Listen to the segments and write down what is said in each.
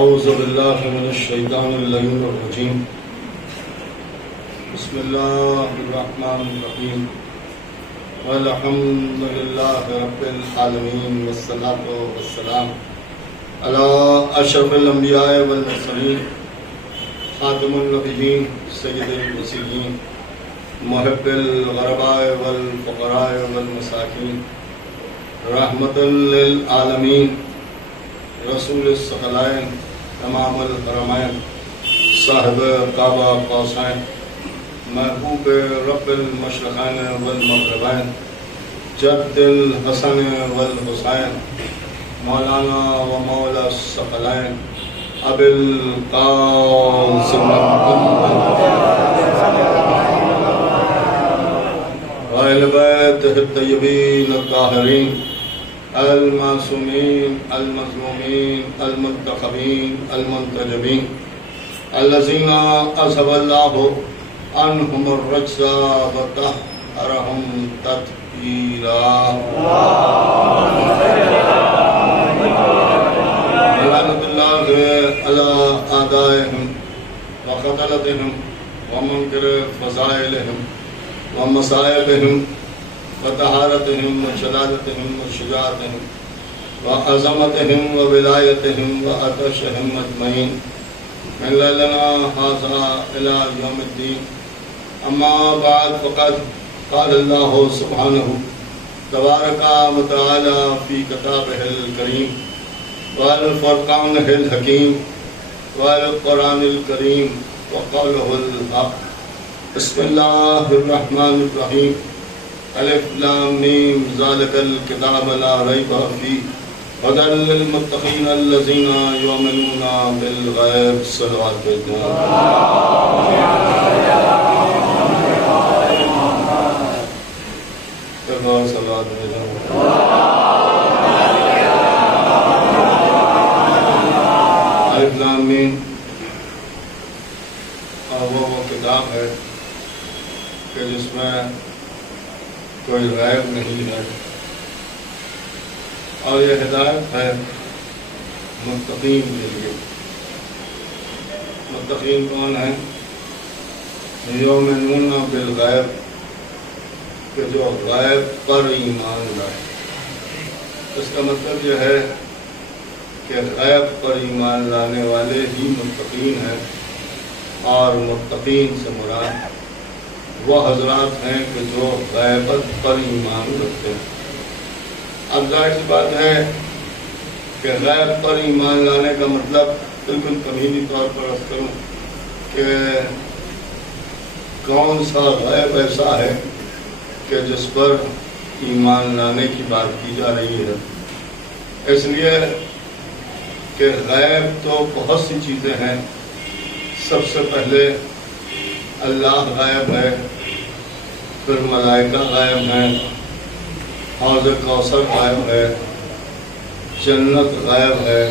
اعوذ باللہ من الشیطان اللعین الرجیم بسم اللہ الرحمن الرحیم والحمد للہ رب العالمین والصلاة والسلام علی اشرف الانبیاء والمرسلین خاتم النبیین سید المرسلین محب الغرباء والفقراء والمساکین رحمت للعالمین رسول الثقلین امام الحرمین صاحب کعبہ قوسین محبوب رب المشرقین والمغربین جد الحسن والحسین مولانا و مولا الثقلین ابی القاسم اہل بیت الطیبین الطاہرین المعصومین المظلومین المنتخبین المنتجبین الذین اذهب اللہ عنہم الرجس وطہرہم تطہیرا لعنۃ اللہ علی اعدائہم وقتلتہم ومنکر فضائلہم ومصائبہم وطہارتہم وشدادتہم وشجاعتہم وعظمتہم وولایتہم وعطشہم اجمعین من لیلنا ھذا الی یوم الدین اما بعد فقد قال اللہ سبحانہ تبارک و تعالی فی کتابہ الکریم والفرقان الحکیم والقرآن الکریم وقولہ الحق بسم اللہ الرحمن الرحیم الف لام میم ذالک الکتاب لا ریب فیہ ھدی للمتقین الذین یؤمنون بالغیب صلوات الف لام میم وہ کتاب ہے کہ جس میں کوئی غیب نہیں ہے اور یہ ہدایت ہے متقین کے لیے۔ متقین کون ہیں؟ یؤمنون بالغیب، کہ جو غیب پر ایمان لائے۔ اس کا مطلب یہ ہے کہ غیب پر ایمان لانے والے ہی متقین ہیں، اور متقین سے مراد وہ حضرات ہیں کہ جو غیبت پر ایمان رکھتے ہیں۔ اب ظاہر سی بات ہے کہ غیب پر ایمان لانے کا مطلب بالکل تمہیدی طور پر عرض کروں کہ کون سا غیب ایسا ہے کہ جس پر ایمان لانے کی بات کی جا رہی ہے۔ اس لیے کہ غیب تو بہت سی چیزیں ہیں۔ سب سے پہلے اللہ غائب ہے، پھر ملائکہ غائب ہیں، حوض کوثر غائب ہے، جنت غائب ہے،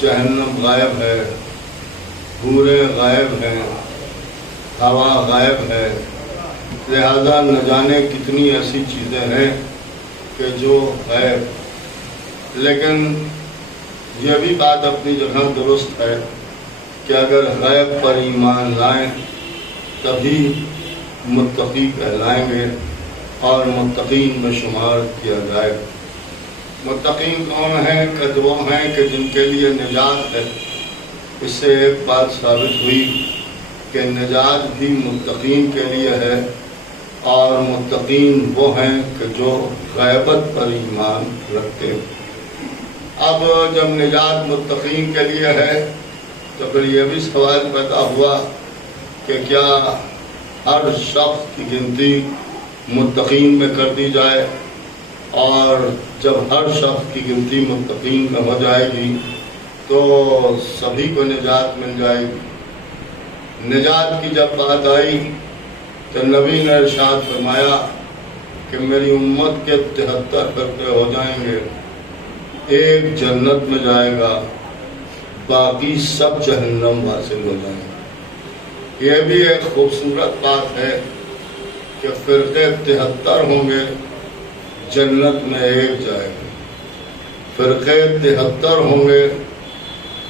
جہنم غائب ہے، حوریں غائب ہیں، ہوا غائب ہے۔ لہذا نہ جانے کتنی ایسی چیزیں ہیں کہ جو غائب۔ لیکن یہ بھی بات اپنی جگہ درست ہے کہ اگر غیب پر ایمان لائیں تبھی متقی کہلائیں گے اور متقین میں شمار کیا جائے۔ متقین کون ہیں؟ کہ وہ ہیں کہ جن کے لیے نجات ہے۔ اس سے ایک بات ثابت ہوئی کہ نجات بھی متقین کے لیے ہے، اور متقین وہ ہیں کہ جو غیبت پر ایمان رکھتے ہیں۔ اب جب نجات متقین کے لیے ہے تو پھر یہ بھی سوال پیدا ہوا کہ کیا ہر شخص کی گنتی متقین میں کر دی جائے، اور جب ہر شخص کی گنتی متقین میں ہو جائے گی تو سبھی کو نجات مل جائے گی۔ نجات کی جب بات آئی تو نبی نے ارشاد فرمایا کہ میری امت کے 73 فرقے ہو جائیں گے، ایک جنت میں جائے گا، باقی سب جہنم حاصل ہو جائیں گے۔ یہ بھی ایک خوبصورت بات ہے کہ فرقے 73 ہوں گے، جنت میں ایک جائے گا۔ فرقے 73 ہوں گے،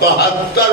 72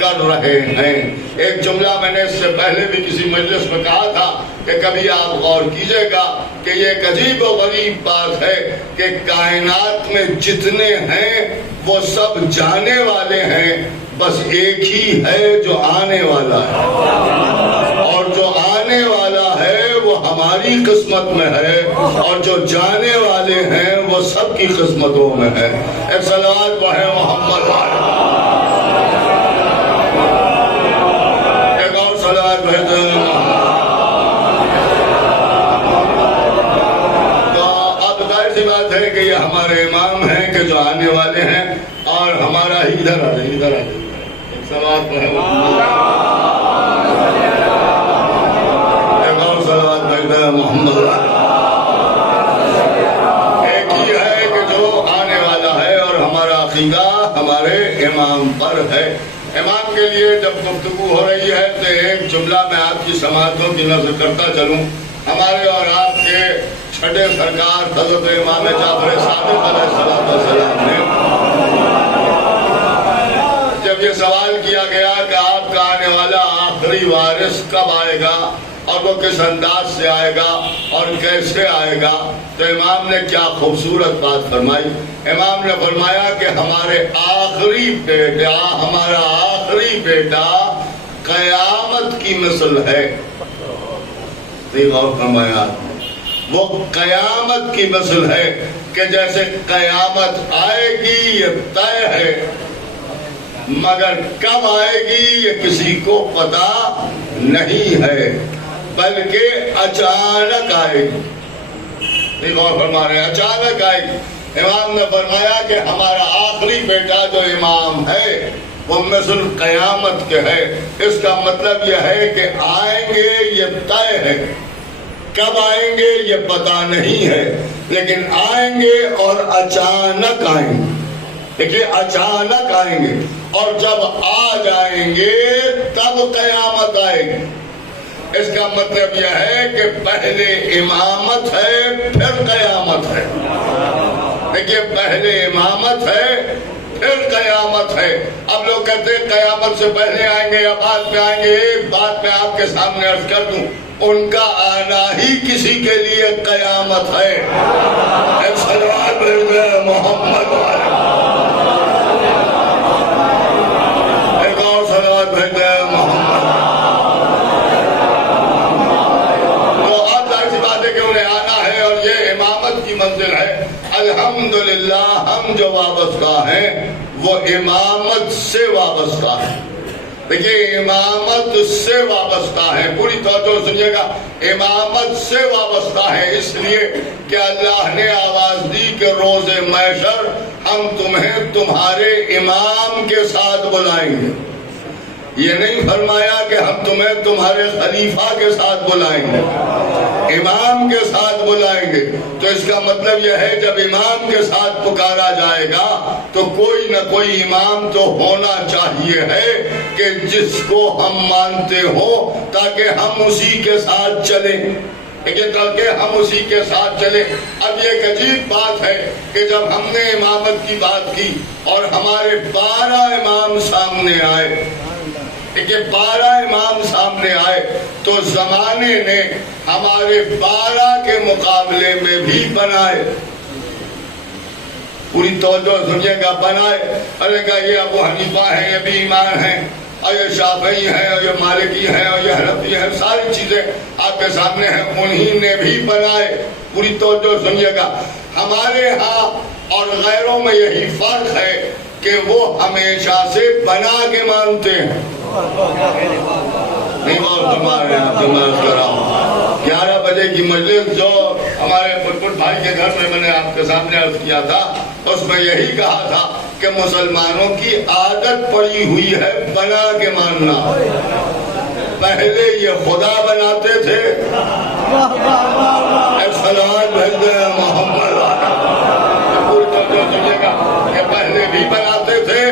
کر رہے ہیں۔ ایک جملہ میں نے اس سے پہلے بھی کسی مجلس میں کہا تھا کہ کبھی آپ غور کیجئے گا کہ یہ ایک عجیب و غریب بات ہے کہ کائنات میں جتنے ہیں وہ سب جانے والے ہیں، بس ایک ہی ہے جو آنے والا ہے، اور جو آنے والا ہے وہ ہماری قسمت میں ہے، اور جو جانے والے ہیں وہ سب کی قسمتوں میں ہے۔ ایک صلوات پڑھیں محمد والے، ایک اور صلوات بھیجیں محمد۔ تو اب ظاہر سی بات ہے کہ یہ ہمارے امام ہیں کہ جو آنے والے ہیں، اور ہمارا ہی ادھر آ جائے، ادھر آ جائے، ایک صلوات پڑھیں محمد، ایک اور صلوات بھیجیں محمد۔ ایک ہی ہے کہ جو آنے والا ہے، اور ہمارا عقیدہ ہمارے امام پر ہے۔ امام کے لیے جب گفتگو ہو رہی ہے تو ایک جملہ میں آپ کی سماعتوں کی نظر کرتا چلوں۔ ہمارے اور آپ کے چھٹے سرکار حضرت امام جعفر صادق علیہ السلام نے جب یہ سوال کیا گیا کہ آپ کا آنے والا آخری وارث کب آئے گا اور وہ کس انداز سے آئے گا اور کیسے آئے گا، تو امام نے کیا خوبصورت بات فرمائی۔ امام نے فرمایا کہ ہمارا آخری بیٹا قیامت کی مثل ہے۔ غور فرمایا، وہ قیامت کی مثل ہے کہ جیسے قیامت آئے گی یہ طے ہے، مگر کب آئے گی یہ کسی کو پتا نہیں ہے، بلکہ اچانک آئے گی۔ غور فرما رہے ہیں، اچانک آئے گی۔ امام نے فرمایا کہ ہمارا آخری بیٹا جو امام ہے وہ مثل قیامت کے ہے۔ اس کا مطلب یہ ہے کہ آئیں گے یہ طے ہے، کب آئیں گے یہ پتا نہیں ہے، لیکن آئیں گے اور اچانک آئیں گے۔ دیکھیے، اچانک آئیں گے، اور جب آ جائیں گے تب قیامت آئے گی۔ اس کا مطلب یہ ہے کہ پہلے امامت ہے پھر قیامت ہے۔ دیکھیے، پہلے امامت ہے پھر قیامت ہے۔ اب لوگ کہتے ہیں قیامت سے پہلے آئیں گے یا بعد میں آئیں گے۔ ایک بات میں آپ کے سامنے عرض کر دوں، ان کا آنا ہی کسی کے لیے قیامت ہے۔ ایک صلوات بھیجیں محمد والے، ایک اور صلوات بھیجیں محمد۔ تو اب ظاہر سی بات ہے کہ انہیں آنا ہے، اور یہ امامت کی منزل ہے۔ الحمدللہ ہم جو وابستہ ہیں وہ امامت سے وابستہ ہے۔ دیکھیے، امامت سے وابستہ ہے، پوری توجہ سنیے گا، امامت سے وابستہ ہے، اس لیے کہ اللہ نے آواز دی کہ روز محشر ہم تمہیں تمہارے امام کے ساتھ بلائیں گے۔ یہ نہیں فرمایا کہ ہم تمہیں تمہارے خلیفہ کے ساتھ بلائیں گے، امام کے ساتھ بلائیں گے۔ تو اس کا مطلب یہ ہے جب امام کے ساتھ پکارا جائے گا تو کوئی نہ کوئی امام تو ہونا چاہیے ہے کہ جس کو ہم مانتے ہوں، تاکہ ہم اسی کے ساتھ چلیں، تاکہ ہم اسی کے ساتھ چلیں۔ اب یہ ایک عجیب بات ہے کہ جب ہم نے امامت کی بات کی اور ہمارے 12 امام سامنے آئے، کہ 12 امام سامنے آئے، تو زمانے نے ہمارے 12 کے مقابلے میں بھی بنائے۔ پوری توجہ سنیے گا، بنائے۔ ارے کہا یہ ابو حنیفہ ہیں، یہ بھی امام ہیں، اور یہ شافعی ہیں، اور یہ مالکی ہیں، اور یہ حنفی ہیں، ساری چیزیں آپ کے سامنے ہیں، انہی نے بھی بنائے۔ پوری توجہ سنیے گا، ہمارے ہاں اور غیروں میں یہی فرق ہے کہ وہ ہمیشہ سے بنا کے مانتے ہیں۔ نہیں اور ہمارے آپ کے مرض کر رہا ہوں 11 بجے کی مجلس جو ہمارے بلبل بھائی کے گھر میں نے آپ کے سامنے عرض کیا تھا، اس میں یہی کہا تھا کہ مسلمانوں کی عادت پڑی ہوئی ہے بنا کے ماننا۔ پہلے یہ خدا بناتے تھے، صلوات بھیج دیں محمد، کہ پہلے بھی بناتے تھے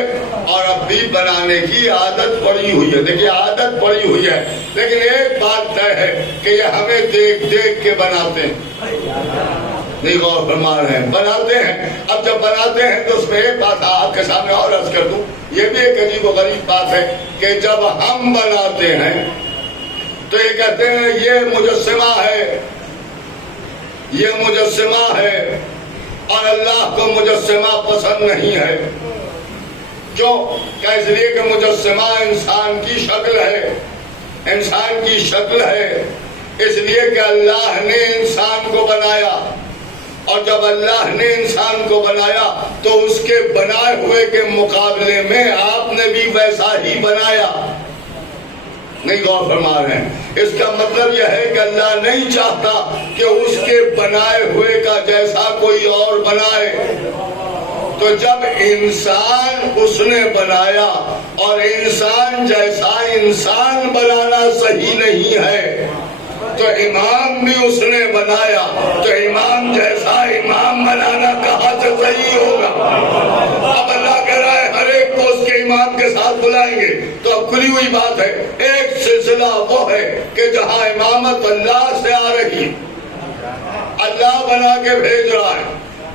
اور اب بھی بنانے کی عادت پڑی ہوئی ہے۔ دیکھیے، عادت پڑی ہوئی ہے، لیکن ایک بات طے ہے کہ یہ ہمیں دیکھ دیکھ کے بناتے ہیں۔ نہیں غور فرما رہے ہیں. بناتے ہیں. اب جب بناتے ہیں تو اس میں ایک بات آپ کے سامنے اور عرض کر دوں. یہ بھی ایک عجیب و غریب بات ہے کہ جب ہم بناتے ہیں تو یہ کہتے ہیں یہ مجسمہ ہے، یہ مجسمہ ہے، اور اللہ کو مجسمہ پسند نہیں ہے. کیوں؟ کیا اس لیے کہ مجسمہ انسان کی شکل ہے، انسان کی شکل ہے. اس لیے کہ اللہ نے انسان کو بنایا، اور جب اللہ نے انسان کو بنایا تو اس کے بنائے ہوئے کے مقابلے میں آپ نے بھی ویسا ہی بنایا. نہیں غور فرما رہے ہیں. اس کا مطلب یہ ہے کہ اللہ نہیں چاہتا کہ اس کے بنائے ہوئے کا جیسا کوئی اور بنائے. تو جب انسان اس نے بنایا اور انسان جیسا انسان بنانا صحیح نہیں ہے تو امام بھی اس نے بنایا، تو امام جیسا امام بنانا کہاں سے صحیح ہوگا؟ اب اللہ کہہ رہا ہے ہر ایک کو اس کے امام کے ساتھ بلائیں گے. تو اب کھلی ہوئی بات ہے. ایک سلسلہ وہ ہے کہ جہاں امامت اللہ سے آ رہی، اللہ بنا کے بھیج رہا ہے،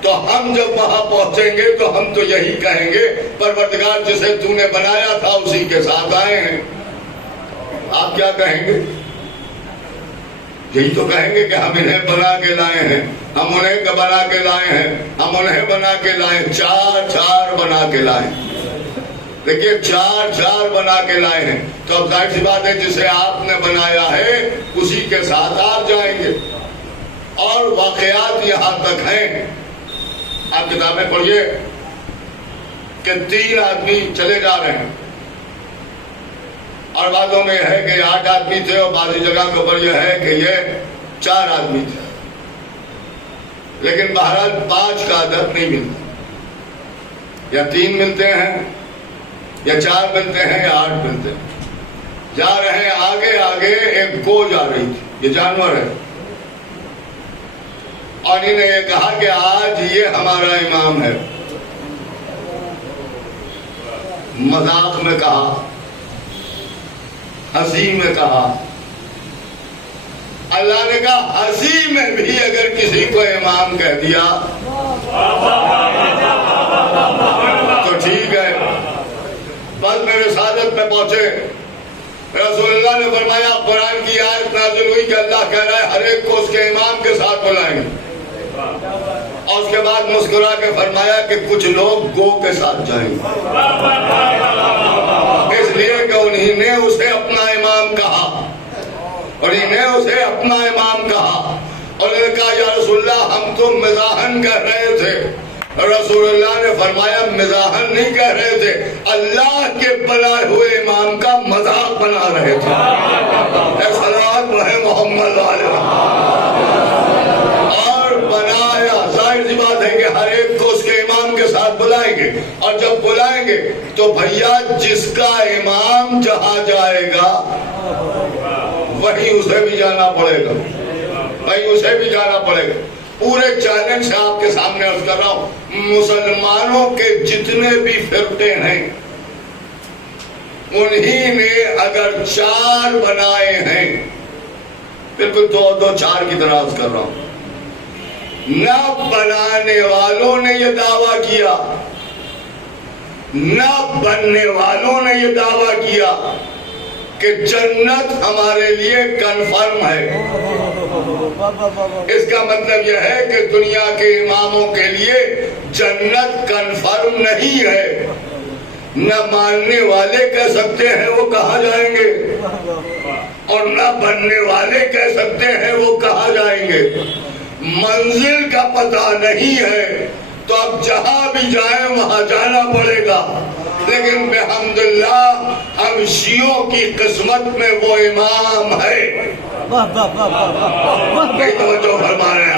تو ہم جب وہاں پہنچیں گے تو ہم تو یہی کہیں گے پروردگار جسے تو نے بنایا تھا اسی کے ساتھ آئے ہیں. آپ کیا کہیں گے؟ یہی تو کہیں گے کہ ہم انہیں بنا کے لائے ہیں، ہم انہیں بنا کے لائے ہیں، ہم انہیں بنا کے لائے. چار بنا کے لائے. دیکھیے چار بنا کے لائے ہیں. تو اب ظاہر سی بات ہے جسے آپ نے بنایا ہے اسی کے ساتھ آپ جائیں گے. اور واقعات یہاں تک ہیں، آپ کتابیں پڑھیے کہ 3 آدمی چلے جا رہے ہیں، اور بعضوں میں یہ ہے کہ 8 آدمی تھے، اور بعضی جگہ کے اوپر یہ ہے کہ یہ 4 آدمی تھے. لیکن بہرحال 5 کا عدد نہیں ملتا. یا 3 ملتے ہیں، یا 4 ملتے ہیں، یا 8 ملتے ہیں. جا رہے ہیں آگے ایک گو جا رہی تھی، یہ جانور ہے، اور انہیں یہ کہا کہ آج یہ ہمارا امام ہے. مذاق میں کہا، ہنسی میں کہا. اللہ نے کہا ہنسی میں بھی اگر کسی کو امام کہہ دیا تو ٹھیک ہے. بس میرے سعادت میں پہنچے. رسول اللہ نے فرمایا قرآن کی آیت نازل ہوئی کہ اللہ کہہ رہا ہے ہر ایک کو اس کے امام کے ساتھ بلائیں گے. اور اس کے بعد مسکرا کے فرمایا کہ کچھ لوگ گو کے ساتھ جائیں گے، اس لیے کہ انہی نے اسے اپنا امام کہا، انہی نے اسے اپنا امام کہا. اور انہوں نے کہا یا رسول اللہ ہم تو مزاحن کہہ رہے تھے. رسول اللہ نے فرمایا مزاحن نہیں کہہ رہے تھے، اللہ کے بنائے ہوئے امام کا مذاق بنا رہے تھے. صلوات محمد علیہ. اور بنایا. ظاہر سی بات ہے کہ ہر ایک کو اس کے امام کے ساتھ بلائیں گے، اور جب بلائیں گے تو بھیا جس کا امام جہاں جائے گا وہیں اسے بھی جانا پڑے گا، وہیں اسے بھی جانا پڑے گا. پورے چیلنج سے آپ کے سامنے عرض کر رہا ہوں، مسلمانوں کے جتنے بھی فرقے ہیں انہی نے اگر 4 بنائے ہیں، بالکل 2 4 کی طرح عرض کر رہا ہوں، نہ بنانے والوں نے یہ دعویٰ کیا، نہ بننے والوں نے یہ دعویٰ کیا کہ جنت ہمارے لیے کنفرم ہے. اس کا مطلب یہ ہے کہ دنیا کے اماموں کے لیے جنت کنفرم نہیں ہے. نہ ماننے والے کہہ سکتے ہیں وہ کہاں جائیں گے، اور نہ بننے والے کہہ سکتے ہیں وہ کہاں جائیں گے. منزل کا پتہ نہیں ہے تو اب جہاں بھی جائیں وہاں جانا پڑے گا. لیکن بحمداللہ ہم شیعوں کی قسمت میں وہ امام ہے. توجہ فرما رہے ہیں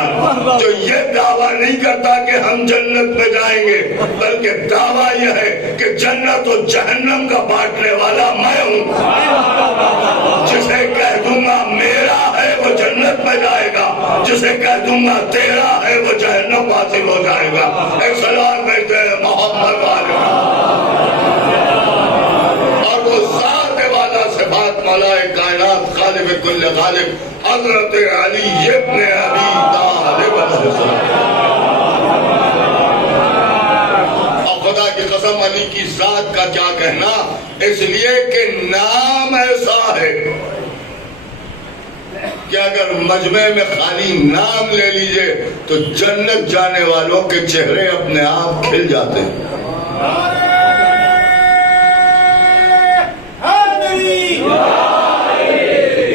جو یہ دعویٰ نہیں کرتا کہ ہم جنت میں جائیں گے، بلکہ دعویٰ یہ ہے کہ جنت و جہنم کا بانٹنے والا میں ہوں. جسے کہہ دوں گا میرا ہے وہ جنت میں جائے گا، جسے کہہ دوں گا تیرا ہے وہ جہنم حاصل ہو جائے گا. ایک سلام کہتے ہیں محمد والے. اور وہ ذات والا صفات ملائے کائنات خالق کل غالب حضرت علی ابن ابی طالب علیہ السلام۔ اور خدا کی قسم علی کی ذات کا کیا کہنا، اس لیے کہ نام ایسا ہے کہ اگر مجمع میں خالی نام لے لیجئے تو جنت جانے والوں کے چہرے اپنے آپ کھل جاتے ہیں۔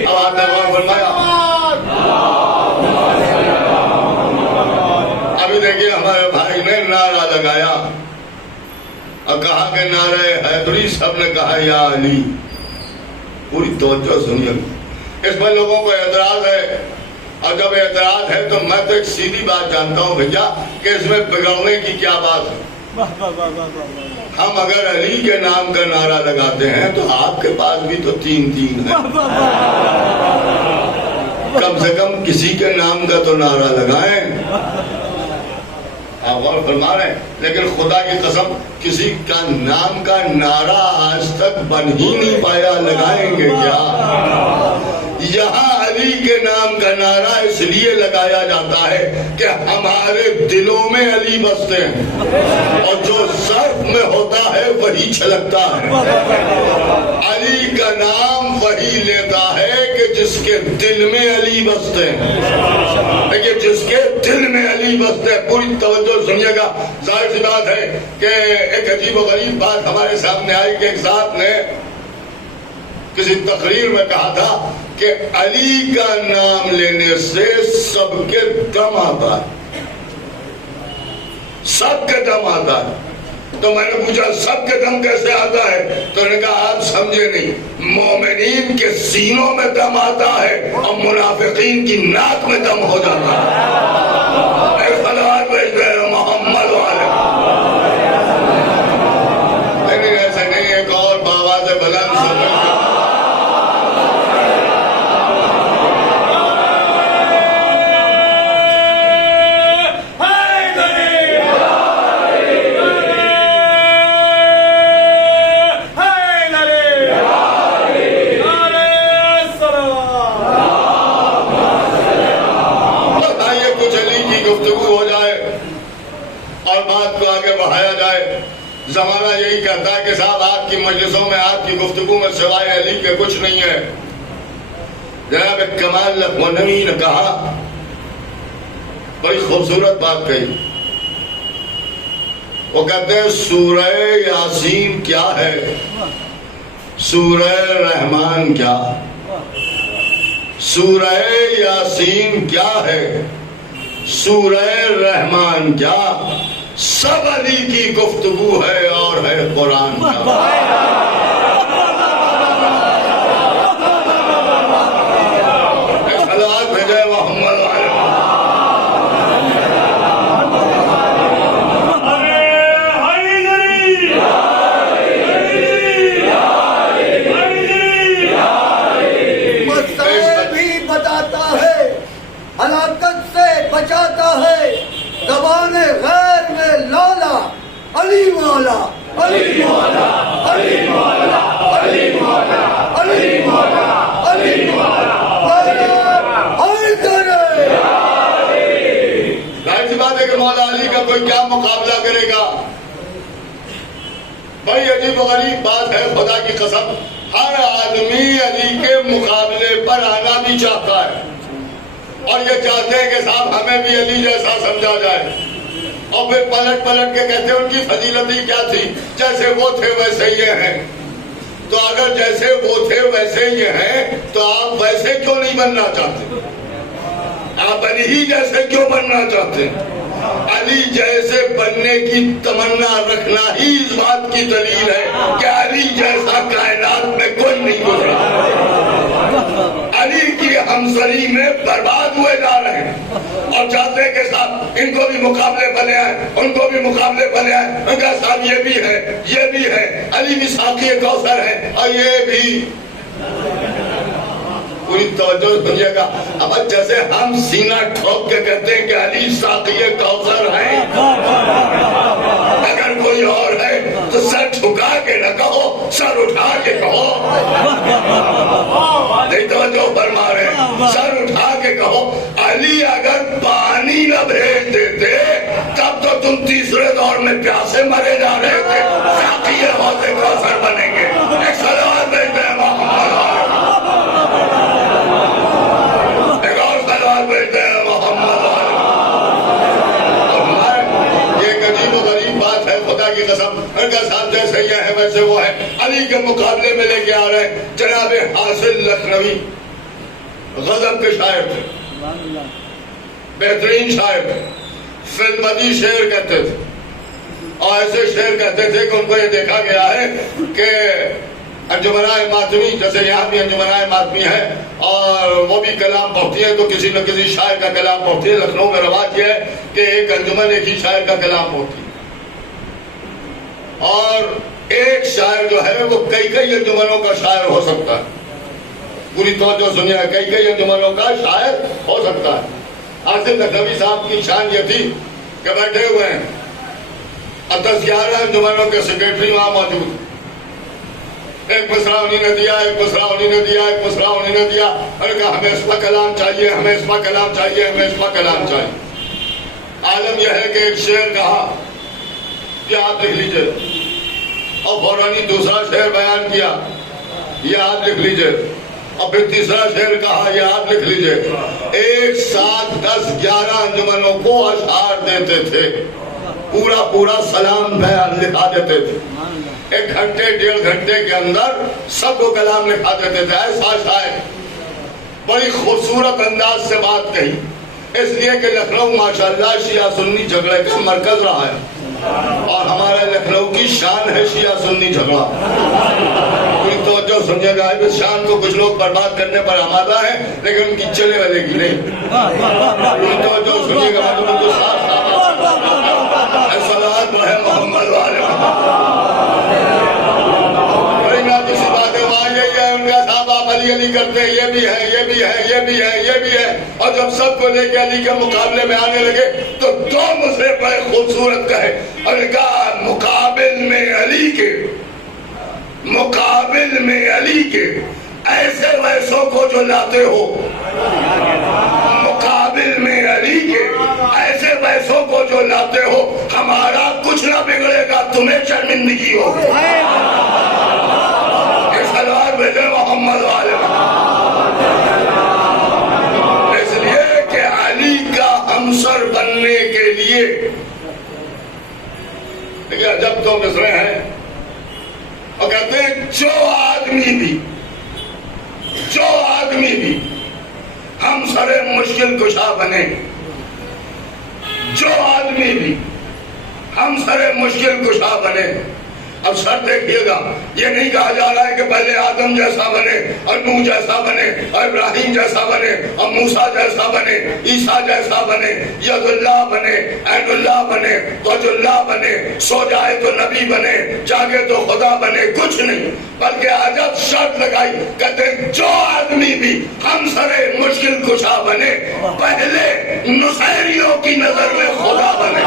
اب آپ نے غور فرمایا، ابھی دیکھیے ہمارے بھائی نے نعرہ لگایا اور کہا کہ نعرہ حیدری، سب نے کہا یا علی۔ پوری توجہ سنیے، اس پر لوگوں کو اعتراض ہے، اور جب اعتراض ہے تو میں تو ایک سیدھی بات جانتا ہوں بھیا کہ اس میں بگڑنے کی کیا بات ہے۔ ہم اگر علی کے نام کا نعرہ لگاتے ہیں تو آپ کے پاس بھی تو تین ہے، کم سے کم کسی کے نام کا تو نعرہ لگائیں۔ آپ غور فرما رہے ہیں، لیکن خدا کی قسم کسی کا نام کا نعرہ آج تک بن ہی نہیں پایا، لگائیں گے کیا؟ یہاں علی کے نام کا نعرہ اس لیے لگایا جاتا ہے کہ ہمارے دلوں میں علی بستے ہیں، اور جو ظرف میں ہوتا ہے وہی چھلکتا ہے۔ علی کا نام وہی لیتا ہے کہ جس کے دل میں علی بستے ہیں، لیکن جس کے دل میں علی بستے ہیں۔ پوری توجہ سنیے گا، ظاہر سی بات ہے کہ ایک عجیب و غریب بات ہمارے سامنے آئی کہ ایک ذات نے کسی تقریر میں کہا تھا کہ علی کا نام لینے سے سب کے دم آتا ہے، سب کے دم آتا ہے۔ تو میں نے پوچھا سب کے دم کیسے آتا ہے؟ تو انہوں نے کہا آپ سمجھے نہیں، مومنین کے سینوں میں دم آتا ہے اور منافقین کی ناک میں دم ہو جاتا ہے۔ ایک صلوات بھیج دے محمد والے، لیکن ایسا نہیں، ایک اور بآواز بلند سمجھ زمانہ یہی کہتا ہے کہ صاحب آپ کی مجلسوں میں، آپ کی گفتگو میں سوائے علی کے کچھ نہیں ہے۔ جناب کمال لکھنوی نے کہا، بڑی خوبصورت بات کہی، وہ کہتے ہیں سورہ یاسین کیا ہے، سورہ رحمان کیا؟ سورہ یاسین کیا ہے، سورہ رحمان کیا؟ سب علی کی گفتگو ہے اور ہے قرآن کا۔ صلوات بھیجے محمد والے۔ مسئلے بھی بتاتا ہے، ہلاکت سے بچاتا ہے، زبان غیر میں لالا علی مولا، علی مولا، علی مولا، علی مولا، علی مولا، علی مولا، ظاہر سی بات ہے کہ مولا علی کا کوئی کیا مقابلہ کرے گا؟ بڑی عجیب و غریب بات ہے، خدا کی قسم ہر آدمی علی کے مقابلے پر آنا بھی چاہتا ہے، اور یہ چاہتے ہیں کہ صاحب ہمیں بھی علی جیسا سمجھا جائے، اور پھر پلٹ کے کہتے ہیں ان کی فضیلت ہی کیا تھی، جیسے وہ تھے ویسے یہ ہیں۔ تو اگر جیسے وہ تھے ویسے یہ ہیں تو آپ ویسے کیوں نہیں بننا چاہتے؟ آپ علی ہی جیسے کیوں بننا چاہتے ہیں؟ علی جیسے بننے کی تمنا رکھنا ہی اس بات کی دلیل ہے کہ علی جیسا کائنات میں کوئی نہیں گزرا۔ علی کی ہمسری میں برباد ہوئے جا رہے ہیں، اور چاہتے ہیں کہ صاحب ان کو بھی مقابلے بنے آئے، ان کو بھی مقابلے بنے آئے، ان کا صاحب یہ بھی ہے، یہ بھی ہے، علی بھی ساقی کوثر ہے، اور یہ بھی۔ پوری توجہ سنیے گا، اب جیسے ہم سینہ ٹھوک کے کہتے ہیں کہ علی ساقی کوثر ہے، اگر کوئی اور ہے تو سر جھکا کے نہ نہ کہو، سر اٹھا کے کہو، نہیں توجہ فرما رہے، سر اٹھا کے کہو علی اگر پانی نہ بھیج دیتے تب تو تم تیسرے دور میں پیاسے مرے جا رہے تھے، ساقی حوض کوثر بنیں گے۔ ایک صلوات بھیجتے ہیں محمد والے، ایک اور صلوات بھیجتے ہیں محمد والے۔ خدا کی قسم، ان کا صاحب جیسے یہ ہے ویسے وہ ہے، علی کے مقابلے میں لے کے آ رہے ہیں جناب حاصل لکھنوی، غضب کے شاعر تھے، بہترین شاعر تھے، فلمدی شعر کہتے تھے، اور ایسے شعر کہتے تھے کہ ان کو یہ دیکھا گیا ہے کہ انجمنائے ماتمی، جیسے یہاں بھی انجمنائے ماتمی ہے اور وہ بھی کلام پڑھتی ہے تو کسی نہ کسی شاعر کا کلام پڑھتی ہے۔ لکھنؤ میں رواج یہ ہے کہ ایک انجمن ایک ہی شاعر کا کلام پڑھتی ہے، اور ایک شاعر جو ہے وہ کئی انجمنوں کا شاعر ہو سکتا ہے۔ پوری توجہ سنیے، کئی انجمنوں کا شاعر ہو سکتا ہے۔ حاصل لکھنوی صاحب کی شان یہ تھی کہ بیٹھے ہوئے ہیں، 10-11 انجمنوں کے سیکرٹری وہاں موجود ہیں، ایک مصرع انہیں نے دیا، ایک مصرع انہیں نے دیا، ایک مصرع انہیں نے دیا، اور کہا ہمیں اس پر کلام چاہیے، ہمیں اس پر کلام چاہیے، ہمیں اس پر کلام چاہیے۔ عالم یہ ہے کہ ایک شعر کہا کہ آپ لکھ لیجئے، اور فوراً ہی دوسرا شعر بیان کیا، یہ آپ لکھ لیجئے، اور پھر تیسرا شعر کہا یہ آپ لکھ لیجئے۔ ایک ساتھ 10-11 انجمنوں کو اشعار دیتے تھے، پورا سلام بیان لکھا دیتے تھے، 1 گھنٹے 1.5 گھنٹے کے اندر سب کو کلام لکھا دیتے تھے۔ ایسا شاعر بڑی خوبصورت انداز سے بات کہی، اس لیے کہ لکھنؤ ماشاءاللہ شیعہ سنی جھگڑے کا مرکز رہا ہے، اور ہمارا لکھنؤ کی شان ہے شیعہ سنی جھگڑا۔ کوئی توجہ سنیے گا، اس شان کو کچھ لوگ برباد کرنے پر آمادہ ہیں لیکن ان کی چلے والے کی نہیں۔ کوئی توجہ سنیے گا، میں تم کو صاف صلوات ہے محمد والے۔ علی کرتے ہیں، یہ بھی ہے، یہ بھی ہے، یہ بھی ہے، یہ بھی ہے، اور جب سب کو لے کے علی کے مقابلے میں آنے لگے تو 2 مصرے بڑے خوبصورت کہے، اور کہا مقابل میں علی کے، مقابل میں علی کے ایسے ویسوں کو جو لاتے ہو، مقابل میں علی کے ایسے ویسوں کو جو لاتے ہو، ہمارا کچھ نہ بگڑے گا، تمہیں شرمندگی ہوگی۔ سلوات بھیجے محمد والے۔ اس لیے کہ علی کا ہمسر بننے کے لیے دیکھیں جب تو مصرے ہیں، اور کہتے ہیں جو آدمی بھی ہمسر مشکل کشا بنے، جو آدمی بھی ہمسر مشکل کشا بنے۔ اب شرط دیکھیے گا، یہ نہیں کہا جا رہا ہے کہ پہلے آدم جیسا بنے اور نوح جیسا بنے اور ابراہیم جیسا بنے اور موسیٰ جیسا بنے، عیسیٰ جیسا بنے، ید اللہ بنے، عین اللہ بنے، توج اللہ بنے، سو جائے تو نبی بنے، جاگے تو خدا بنے، کچھ نہیں، بلکہ عجب شرط لگائی، کہتے ہیں جو آدمی بھی ہمسر مشکل کشا بنے پہلے نصیریوں کی نظر میں خدا بنے۔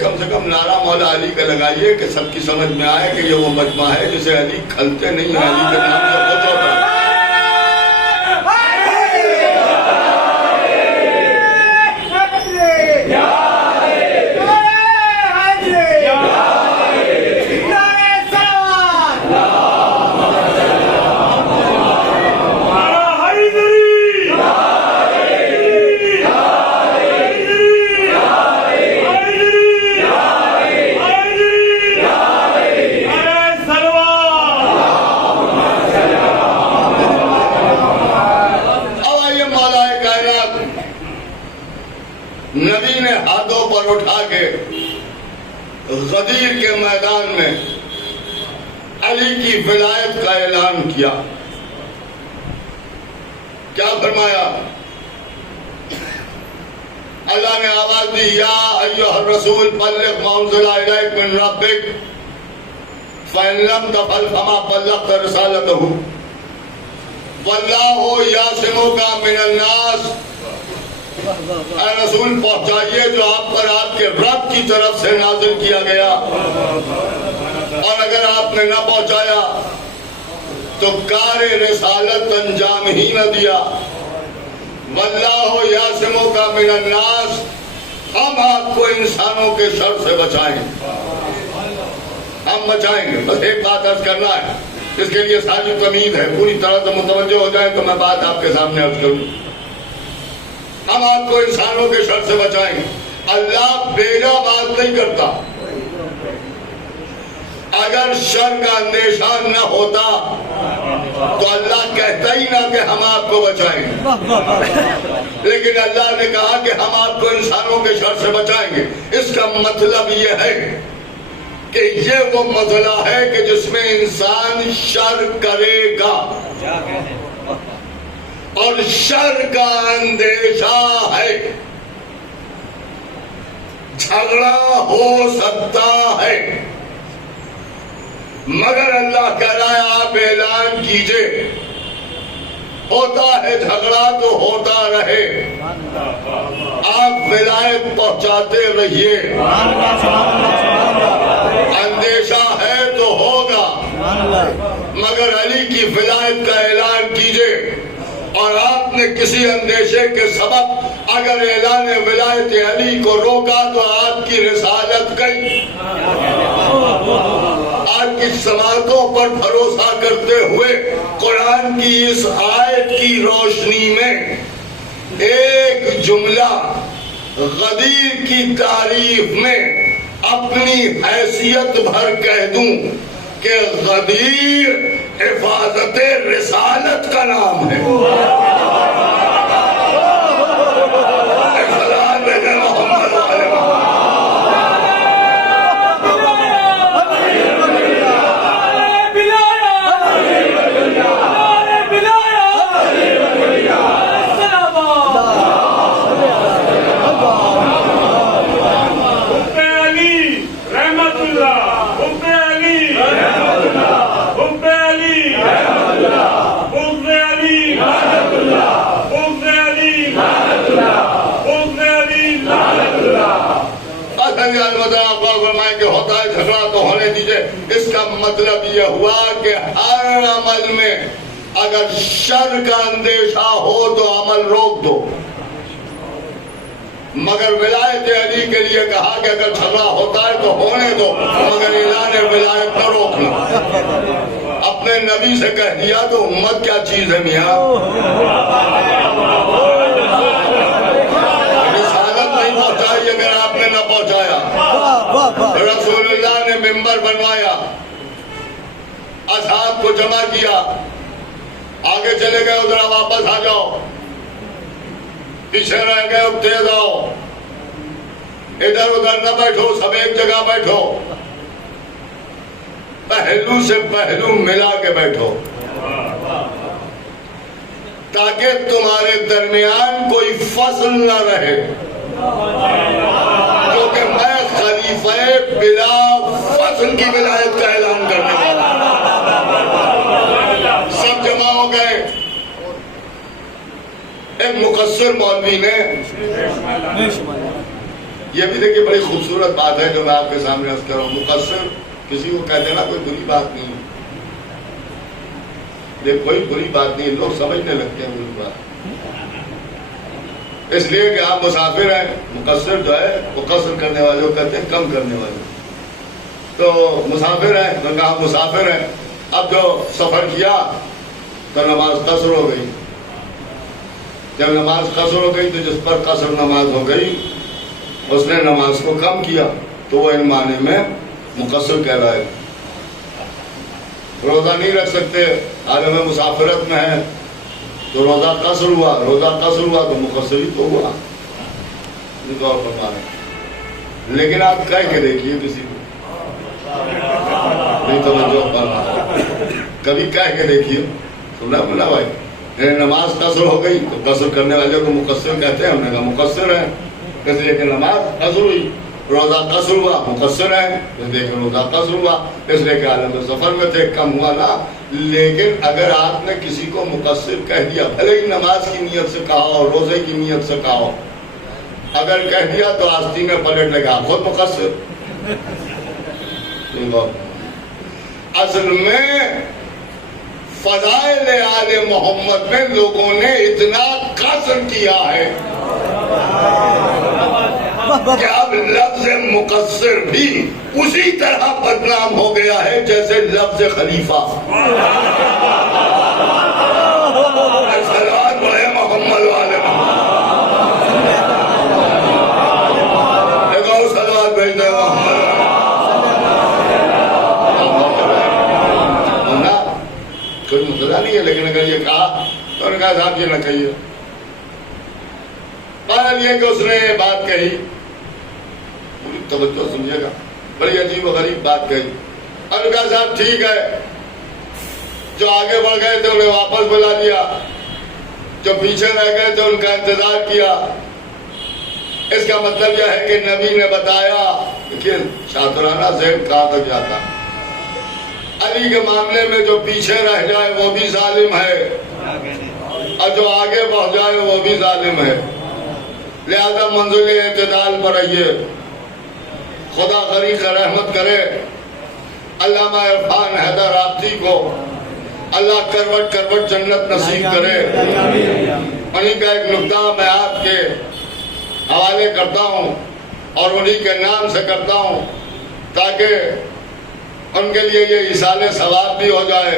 کم سے کم نعرہ مولا علی کا لگائیے کہ سب کی سمجھ میں آئے کہ یہ وہ مجمع ہے جسے علی کھلتے نہیں ہیں، علی کے نام سے خود ہوتا ہے۔ نبی نے ہاتھوں پر اٹھا کے غدیر کے میدان میں علی کی ولایت کا اعلان کیا۔ کیا فرمایا؟ اللہ نے آواز دی یا ایھا الرسول بلغ ما انزل الیک من ربک فإن لم تفعل فما بلغت رسالته واللہ یعصمک من الناس. اے رسول پہنچائیے جو آپ پر آپ کے رب کی طرف سے نازل کیا گیا، اور اگر آپ نے نہ پہنچایا تو کار رسالت انجام ہی نہ دیا. واللہ یعصمک من الناس، ہم آپ کو انسانوں کے شر سے بچائیں گے، ہم بچائیں گے. بس ایک بات عرض کرنا ہے، اس کے لیے ساری تمید ہے، پوری طرح سے متوجہ ہو جائیں تو میں بات آپ کے سامنے عرض کروں. ہم آپ کو انسانوں کے شر سے بچائیں گے. اللہ بیجا بات نہیں کرتا. اگر شر کا اندیشہ نہ ہوتا تو اللہ کہتا ہی نہ کہ ہم آپ کو بچائیں گے، لیکن اللہ نے کہا کہ ہم آپ کو انسانوں کے شر سے بچائیں گے. اس کا مطلب یہ ہے کہ یہ وہ مسئلہ ہے کہ جس میں انسان شر کرے گا اور شر کا اندیشہ ہے. جھگڑا ہو سکتا ہے مگر اللہ کہہ رہا ہے آپ اعلان کیجئے. ہوتا ہے جھگڑا تو ہوتا رہے، آپ ولایت پہنچاتے رہیے. اندیشہ ہے تو ہوگا مگر علی کی ولایت کا اعلان کیجئے. اور آپ نے کسی اندیشے کے سبب اگر اعلان ولایت علی کو روکا تو آپ کی رسالت گئی. آج کی سماعتوں پر بھروسہ کرتے ہوئے قرآن کی اس آیت کی روشنی میں ایک جملہ غدیر کی تعریف میں اپنی حیثیت بھر کہہ دوں کہ غدیر حفاظت رسالت کا نام ہے. کہ ہوتا ہے جھگڑا تو ہونے دیجئے. اس کا مطلب یہ ہوا کہ ہر عمل میں اگر شر کا اندیشہ ہو تو عمل روک دو. مگر ولایت علی کے لیے کہا کہ اگر جھگڑا ہوتا ہے تو ہونے دو مگر اعلان ولایت نہ روکنا. اپنے نبی سے کہہ دیا تو امت کیا چیز ہے میاں. رسالت نہیں پہنچائی اگر آپ نے نہ پہنچایا. رسول اللہ نے منبر بنوایا، اصحاب کو جمع کیا، آگے چلے گئے ادھر واپس آ جاؤ، پیچھے رہ گئے اب تیز آؤ، ادھر ادھر نہ بیٹھو، سب ایک جگہ بیٹھو، پہلو سے پہلو ملا کے بیٹھو تاکہ تمہارے درمیان کوئی فصل نہ رہے. کیونکہ میں خلیفہ بلا فصل کی ولایت کا اعلان کرنے والا. سب جمع ہو گئے. ایک مقصر مولوی نے، یہ بھی دیکھیں بڑی خوبصورت بات ہے جو میں آپ کے سامنے عرض کر رہا ہوں. مقصر کسی کو کہہ دینا کوئی بری بات نہیں ہے، یہ کوئی بری بات نہیں، لوگ سمجھنے لگتے ہیں بری بات. اس لیے کہ آپ مسافر ہیں. مقصر جو ہے وہ قصر کرنے والے کو کہتے ہیں کم کرنے والے. تو مسافر ہیں تو آپ مسافر ہیں. اب جو سفر کیا تو نماز قصر ہو گئی. جب نماز قصر ہو گئی تو جس پر قصر نماز ہو گئی اس نے نماز کو کم کیا تو وہ ان معنی میں مقصر کہلائے. روزہ نہیں رکھ سکتے، عالم مسافرت میں ہے تو روزہ قصر ہوا. روزہ قصر ہوا تو مقصر ہی تو ہوا. غور فرمائیں. لیکن آپ کہہ کے دیکھیے کسی کو نہیں توجہ فرمائیں، کبھی کہہ کے دیکھیے سنا بنا بھائی نماز قصر ہو گئی تو قصر کرنے والے کو مقصر کہتے ہیں. ہم نے کہا مقصر ہے. اس لیے کہ نماز قصر ہوئی، روزہ قصر ہوا، مقصر ہے اس لیے کہ روزہ قصر ہوا، اس لیے کہ عالم سفر میں تھے، کم ہوا نا۔ لیکن اگر آپ نے کسی کو مقصر کہہ دیا، بھلے ہی نماز کی نیت سے کہا ہو، روزے کی نیت سے کہا ہو، اگر کہہ دیا تو آستین میں پلٹ لے گا خود مقصر۔ اصل میں فضائل آل محمد میں لوگوں نے اتنا قصر کیا ہے کہ اب لفظ مقصر بھی اسی طرح بدنام ہو گیا ہے جیسے لفظ خلیفہ۔ صلوات پڑھے محمد والے صلوات بھیجتے محمد۔ کوئی مسئلہ نہیں ہے، لیکن اگر یہ کہا تو انہوں نے کہا صاحب یہ نہ کہیے۔ بہرحال یہ کہ اس نے یہ بات کہی، پوری توجہ سنیے گا، بڑی عجیب و غریب بات کہی۔ اور کہا صاحب ٹھیک ہے، جو آگے بڑھ گئے تھے انہیں واپس بلا دیا، جو پیچھے رہ گئے تھے ان کا انتظار کیا۔ اس کا مطلب یہ ہے کہ نبی نے بتایا، لیکن شاطرانہ ذہن کہاں تک جاتا، علی کے معاملے میں جو پیچھے رہ جائے وہ بھی ظالم ہے اور جو آگے بڑھ جائے وہ بھی ظالم ہے، لہذا منزل اعتدال پر رہیے۔ خدا غریق رحمت کرے علامہ عرفان حیدر آبادی کو، اللہ کروٹ کروٹ جنت نصیب کرے۔ انہی کا ایک نکتہ میں آپ کے حوالے کرتا ہوں اور انہی کے نام سے کرتا ہوں تاکہ ان کے لیے یہ ایصال ثواب بھی ہو جائے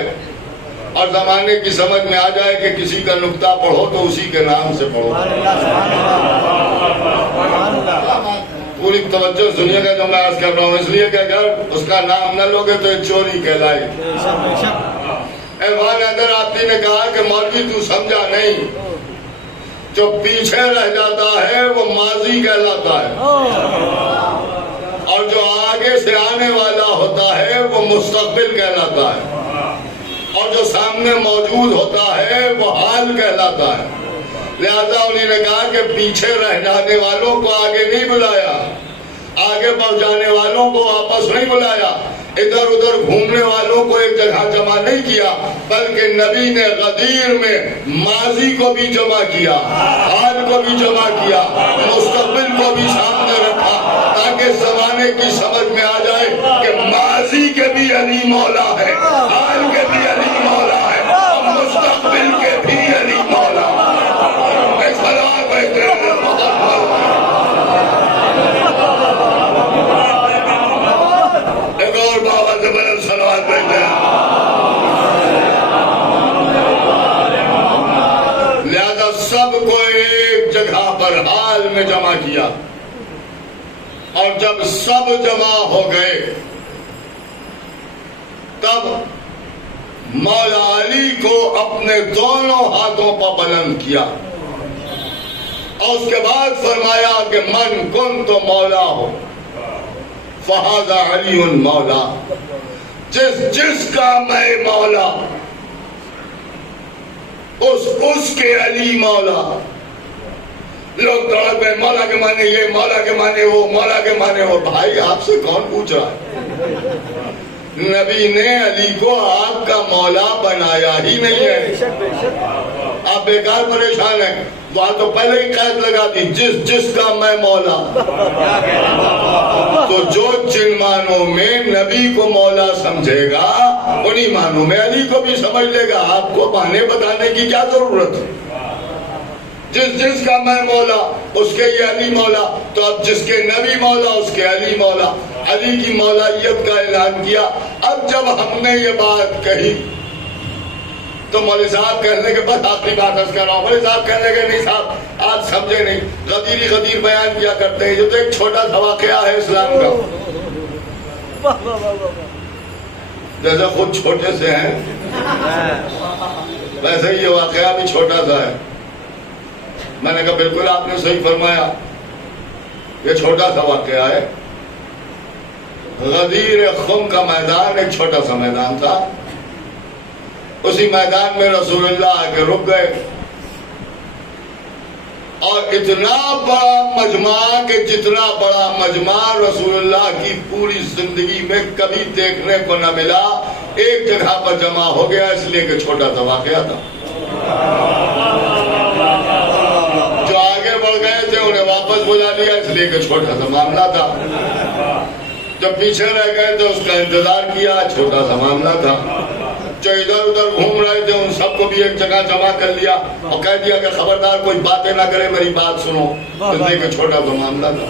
اور زمانے کی سمجھ میں آ جائے کہ کسی کا نکتہ پڑھو تو اسی کے نام سے پڑھو۔ پوری توجہ سنیے گا جو میں عرض کر رہا ہوں، اس لیے کہ اگر اس کا نام نہ لوگے تو یہ چوری کہلائے۔ عرفان حیدر آبادی نے کہا کہ مولوی تو سمجھا نہیں، جو پیچھے رہ جاتا ہے وہ ماضی کہلاتا ہے اور جو آگے سے آنے والا ہوتا ہے وہ مستقبل کہلاتا ہے اور جو سامنے موجود ہوتا ہے وہ حال کہلاتا ہے۔ لہذا انہوں نے کہا کہ پیچھے رہ جانے والوں کو آگے نہیں بلایا، آگے بڑھ جانے والوں کو واپس نہیں بلایا، ادھر ادھر گھومنے والوں کو ایک جگہ جمع نہیں کیا، بلکہ نبی نے غدیر میں ماضی کو بھی جمع کیا، حال کو بھی جمع کیا، مستقبل کو بھی سامنے رکھا تاکہ زمانے کی سمجھ میں آ جائے کہ ماضی کے بھی علی مولا ہے، حال کے بھی علی مولا ہے، مستقبل کے بھی علی مولا ہے۔ ایک اور بابا سے بلند صلوات بھیجتے ہیں۔ لہذا سب کو ایک جگہ پر حال میں جمع کیا اور جب سب جمع ہو گئے تب مولا علی کو اپنے دونوں ہاتھوں پر بلند کیا اور اس کے بعد فرمایا کہ من کنت مولا ہو فہذا علی مولا، جس کا میں مولا اس کے علی مولا۔ لوگ تڑپ گئے، مولا کے معنی یہ، مولا کے معنی وہ، مولا کے معنی وہ۔ بھائی آپ سے کون پوچھ رہا ہے؟ نبی نے علی کو آپ کا مولا بنایا ہی نہیں ہے، آپ بیکار پریشان ہیں۔ وہاں تو پہلے ہی قید لگا دی، جس کا میں مولا۔ تو جو جن معنوں میں نبی کو مولا سمجھے گا انہی معنوں میں علی کو بھی سمجھ لے گا، آپ کو بہانے بتانے کی کیا ضرورت ہے؟ جس کا میں مولا اس کے یہ علی مولا، تو اب جس کے نبی مولا اس کے علی مولا، علی کی مولائیت کا اعلان کیا۔ اب جب ہم نے یہ بات کہی تو مولوی صاحب کہنے کے بس آخری بات عرض کر رہا ہوں، مولوی صاحب کہنے کے نہیں صاحب آپ سمجھے نہیں، غدیر بیان کیا کرتے ہیں، یہ تو ایک چھوٹا سا واقعہ ہے اسلام کا، جیسے خود چھوٹے سے ہیں ویسے ہی یہ واقعہ بھی چھوٹا سا ہے۔ میں نے کہا بالکل آپ نے صحیح فرمایا، یہ چھوٹا سا واقعہ ہے۔ غدیر خم کا میدان ایک چھوٹا سا میدان تھا، اسی میدان میں رسول اللہ آ کے رک گئے اور اتنا بڑا مجمع کہ جتنا بڑا مجمع رسول اللہ کی پوری زندگی میں کبھی دیکھنے کو نہ ملا، ایک جگہ پر جمع ہو گیا، اس لیے کہ چھوٹا سا واقعہ تھا۔ جو آگے بڑھ گئے تھے انہیں واپس بلا لیا، اس لیے کہ چھوٹا سا معاملہ تھا۔ جو پیچھے رہ گئے تھے اس کا انتظار کیا، چھوٹا سا معاملہ تھا۔ جو ادھر ادھر گھوم رہے تھے ان سب کو بھی ایک جگہ جمع کر لیا اور کہہ دیا کہ خبردار کوئی باتیں نہ کرے، میری بات سنو، اس لیے کہ چھوٹا سا معاملہ تھا۔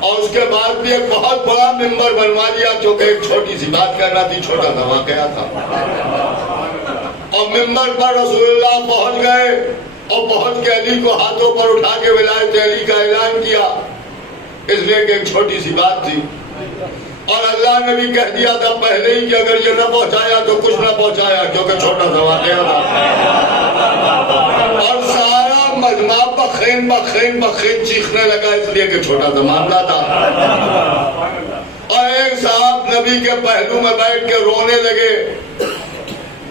اور اس کے بعد بھی ایک بہت بڑا ممبر بنوا دیا، کیونکہ ایک چھوٹی سی بات کرنا تھی، چھوٹا سا واقعہ تھا۔ اور ممبر پر رسول اللہ پہنچ گئے اور پہنچ کے علی کو ہاتھوں پر اٹھا کے ولایت علی کا اعلان کیا، اس لیے کہ ایک چھوٹی سی بات تھی۔ اور اللہ نے بھی کہہ دیا تھا پہلے ہی کہ اگر یہ نہ پہنچایا تو کچھ نہ پہنچایا، کیونکہ چھوٹا سا واقعہ تھا۔ اور سارا مجمع بخین بخین بخین چیخنے لگا، اس لیے کہ چھوٹا سا معاملہ تھا۔ اور ایک صاحب نبی کے پہلو میں بیٹھ کے رونے لگے،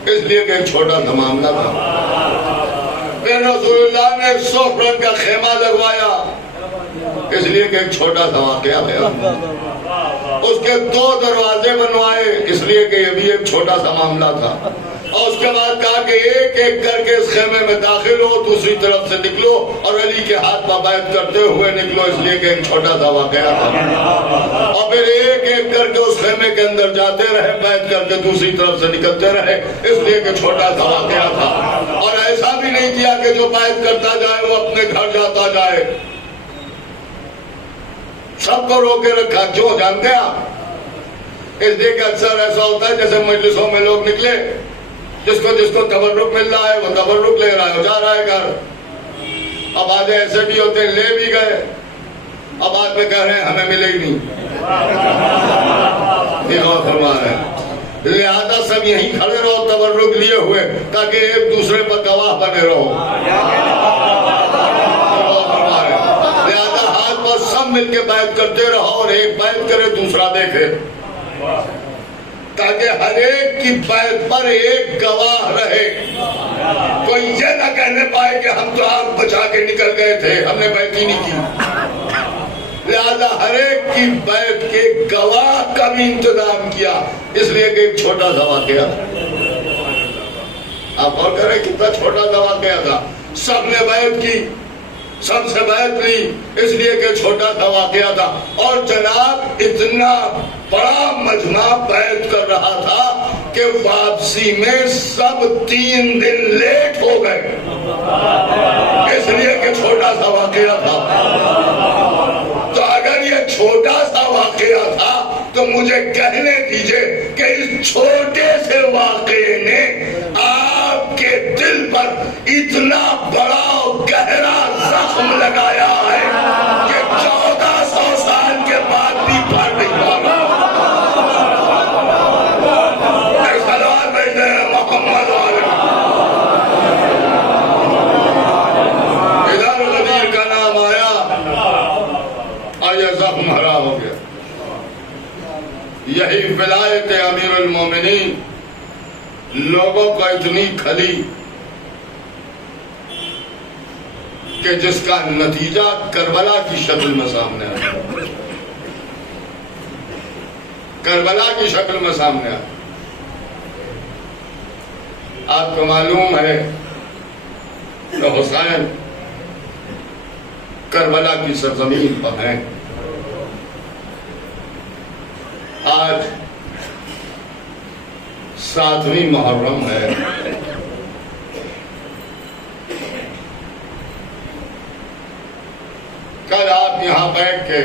اس لیے کہ ایک چھوٹا سا معاملہ تھا۔ پھر رسول اللہ نے 100 رن کا خیمہ لگوایا، اس لیے کہ ایک چھوٹا سا واقعہ تھا۔ اس کے 2 دروازے بنوائے، اس لیے کہ یہ بھی ایک چھوٹا سا معاملہ تھا۔ اور اس کے بعد کہا کہ ایک ایک کر کے اس خیمے میں داخل ہو، دوسری طرف سے نکلو، اور علی کے ہاتھ پر بیعت کرتے ہوئے نکلو، اس لیے کہ ایک چھوٹا سا واقعہ تھا۔ اور پھر ایک ایک کر کے اس خیمے کے اندر جاتے رہے، بیعت کر کے دوسری طرف سے نکلتے رہے، اس لیے کہ چھوٹا سا واقعہ تھا۔ اور ایسا بھی نہیں کیا کہ جو بیعت کرتا جائے وہ اپنے گھر جاتا جائے، سب کو روکے رکھا۔ کیوں جانتے ہیں آپ؟ اس لیے کہ اکثر ایسا ہوتا ہے جیسے مجلسوں میں لوگ نکلے، جس کو تبرک مل رہا ہے وہ تبرک لے رہا ہے، جا رہا ہے گھر۔ اب آدھے ایسے بھی ہوتے ہیں، لے بھی گئے، اب بعد میں کہہ رہے ہیں ہمیں ملے ہی نہیں۔ فرما رہے ہیں لہذا سب یہیں کھڑے رہو تبرک لیے ہوئے، تاکہ ایک دوسرے پر گواہ بنے رہو۔ سب مل کے بیعت کرتے رہو، اور ایک بیعت کرے دوسرا دیکھے، تاکہ ہر ایک کی بیعت پر ایک گواہ رہے۔ کوئی یہ نہ کہنے پائے کہ ہم تو آگ بچا کے نکل گئے تھے، ہم نے بیعت ہی نہیں کی۔ لہذا ہر ایک کی بیعت کے گواہ کا بھی انتظام کیا، اس لیے کہ ایک چھوٹا سا واقعہ تھا۔ آپ اور کریں کتنا چھوٹا سا واقعہ تھا، سب نے بیعت کی، سب سے بیعت لی، اس لیے کہ چھوٹا سا واقعہ تھا۔ اور جناب اتنا بڑا مجمع بیعت کر رہا تھا کہ واپسی میں سب 3 دن لیٹ ہو گئے، اس لیے کہ چھوٹا سا واقعہ تھا۔ تو اگر یہ چھوٹا سا واقعہ تھا تو مجھے کہنے دیجئے کہ اس چھوٹے سے واقعے نے آپ کے دل پر اتنا بڑا اور گہرا زخم لگایا ہے کہ 1400 سال کے بعد بھی بھر نہیں پانا۔ ایک سلام بھیجتے ہیں محمد والے، ادھر غدیر کا نام آیا اور یہ زخم ہرا ہو گیا۔ یہی ولایت امیر المومنین لوگوں کو اتنی کھلی کہ جس کا نتیجہ کربلا کی شکل میں سامنے آیا، کربلا کی شکل میں سامنے آیا۔ آپ کو معلوم ہے کہ حسین کربلا کی سرزمین پر ہیں۔ آج 7ویں محرم ہے۔ کل آپ یہاں بیٹھ کے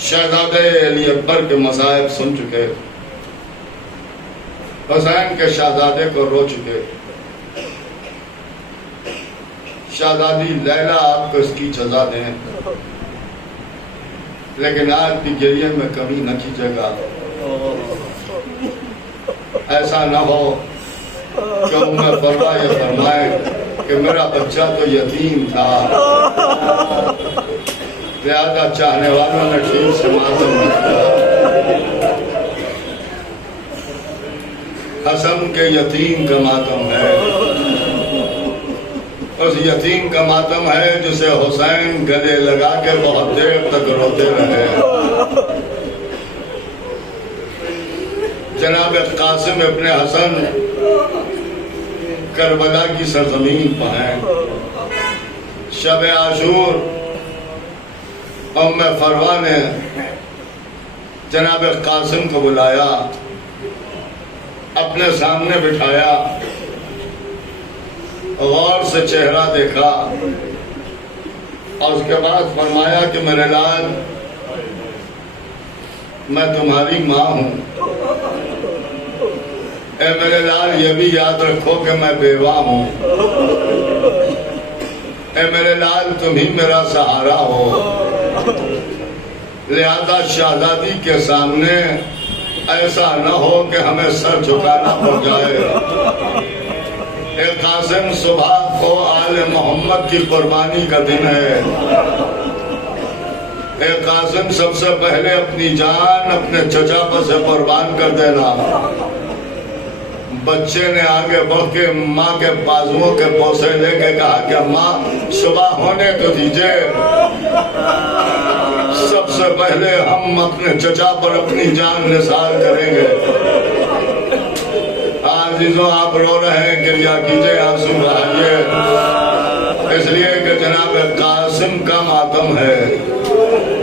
شہزادے علی اکبر کے مصائب سن چکے، حسین کے شہزادے کو رو چکے۔ شہزادی لیلا آپ کو اس کی سزا دیں، لیکن آج بھی گریے میں کمی نہ کیجیے گا۔ ایسا نہ ہو کہ عمر فرما یہ فرمائے کہ میرا بچہ تو یتیم تھا، لہذا چاہنے والوں نے ٹھیک سے ماتم نہ کیا۔ حسن کے یتیم کا ماتم ہے، اس یتیم کا ماتم ہے جسے حسین گلے لگا کے بہت دیر تک روتے رہے. جناب قاسم ابن حسن کربلا کی سرزمین پر ہیں. شب عاشور ام فروا نے جناب قاسم کو بلایا, اپنے سامنے بٹھایا, غور سے چہرہ دیکھا اور اس کے بعد فرمایا کہ میرے لال, میں تمہاری ماں ہوں. اے میرے لال یہ بھی یاد رکھو کہ میں بیوہ ہوں. اے میرے لال تم ہی میرا سہارا ہو, لہذا شہزادی کے سامنے ایسا نہ ہو کہ ہمیں سر جھکانا پڑ جائے. اے قاسم صبح کو آل محمد کی قربانی کا دن ہے. اے قاسم سب سے پہلے اپنی جان اپنے چچا پر سے قربان کر دینا. بچے نے آگے بڑھ کے ماں کے بازوؤں کے بوسے لے کے کہا کہ ماں صبح ہونے تو دیجئے, سب سے پہلے ہم اپنے چچا پر اپنی جان نثار کریں گے. عزیزوں آپ رو رہے ہیں, گریہ کیجئے, آنسو بہائیے, اس لیے کہ جناب قاسم کا ماتم ہے.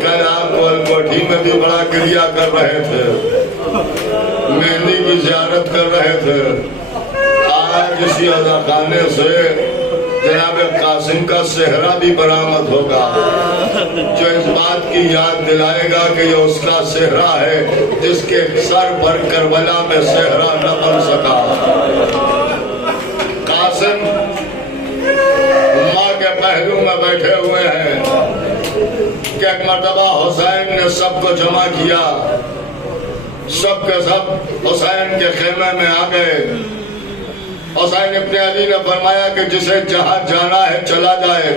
کل آپ کوٹھی میں بھی بڑا گریہ کر رہے تھے, مہندی کی زیارت کر رہے تھے. آج اسی عزاخانے سے جناب قاسم کا صحرا بھی برآمد ہوگا, جو اس بات کی یاد دلائے گا کہ یہ اس کا صحرا ہے جس کے سر پر کربلا میں صحرا نہ بن سکا. قاسم ماں کے پہلو میں بیٹھے ہوئے ہیں کہ ایک مرتبہ حسین نے سب کو جمع کیا, سب کے سب حسین کے خیمے میں آ گئے. حسین ابن علی نے فرمایا کہ جسے جہاں جانا ہے چلا جائے.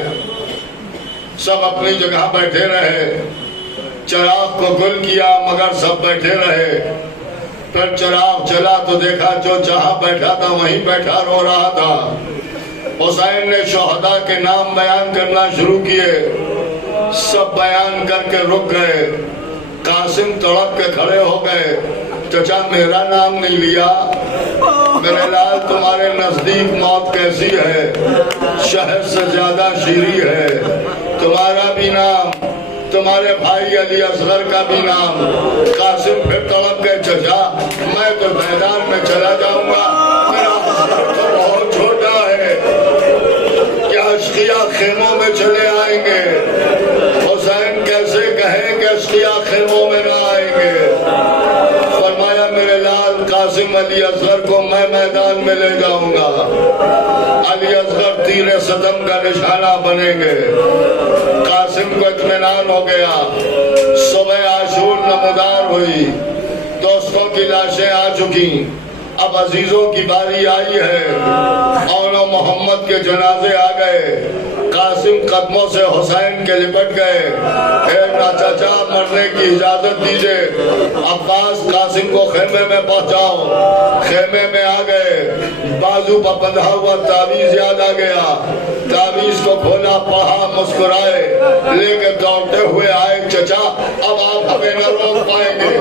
سب اپنی جگہ بیٹھے رہے, چراغ کو گل کیا مگر سب بیٹھے رہے. پھر چراغ جلا تو دیکھا جو جہاں بیٹھا تھا وہیں بیٹھا رو رہا تھا. حسین نے شہداء کے نام بیان کرنا شروع کیے, سب بیان کر کے رک گئے. قاسم تڑپ کے کھڑے ہو گئے, چچا میرا نام نہیں لیا. میرے لال تمہارے نزدیک موت کیسی ہے, شہد سے زیادہ شیریں ہے. تمہارا بھی نام, تمہارے بھائی علی اصغر کا بھی نام. قاسم پھر تڑپ گئے, چچا میں تو میدان میں چلا جاؤں گا, میرا اصغر تو بہت چھوٹا ہے, کیا اشقیاء خیموں میں چلے آئیں گے. حسین کیسے کہیں کہ اشقیاء خیموں میں نہ آئیں گے. فرمایا میرے لال قاسم علی اصغر کو میں میدان میں لے جاؤں گا, علی اصغر تیر ستم کا نشانہ بنیں گے. قاسم کو اطمینان ہو گیا. صبح عاشور نمودار ہوئی, دوستوں کی لاشیں آ چکی. اب عزیزوں کی باری آئی ہے. آل محمد کے جنازے آ گئے. قاسم قدموں سے حسین کے لپٹ گئے. اے نا چچا مرنے کی اجازت دیجئے, عباس قاسم کو خیمے میں پہنچاؤ. خیمے میں آ گئے, بازو پر بندھا ہوا تعویذ یاد آ گیا. تعویذ کو کھولا, پڑھا, مسکرائے, لے کے دوڑتے ہوئے آئے. چچا اب آپ ہمیں نہ روک پائیں گے.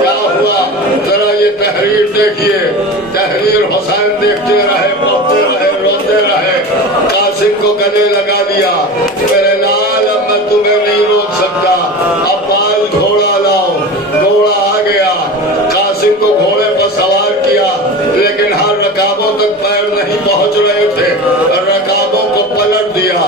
کیا ہوا ذرا یہ تحریر دیکھیے. تحریر حسین دیکھتے رہے, پڑھتے رہے, روتے رہے. قاسم کو گلے لگا لیا, میرے لال اب میں تمہیں نہیں روک سکتا. عباس گھوڑا لاؤ. گھوڑا آ گیا. قاسم کو گھوڑے پر سوار کیا, لیکن ہر رکابوں تک پیر نہیں پہنچ رہے تھے. رکابوں کو پلٹ دیا.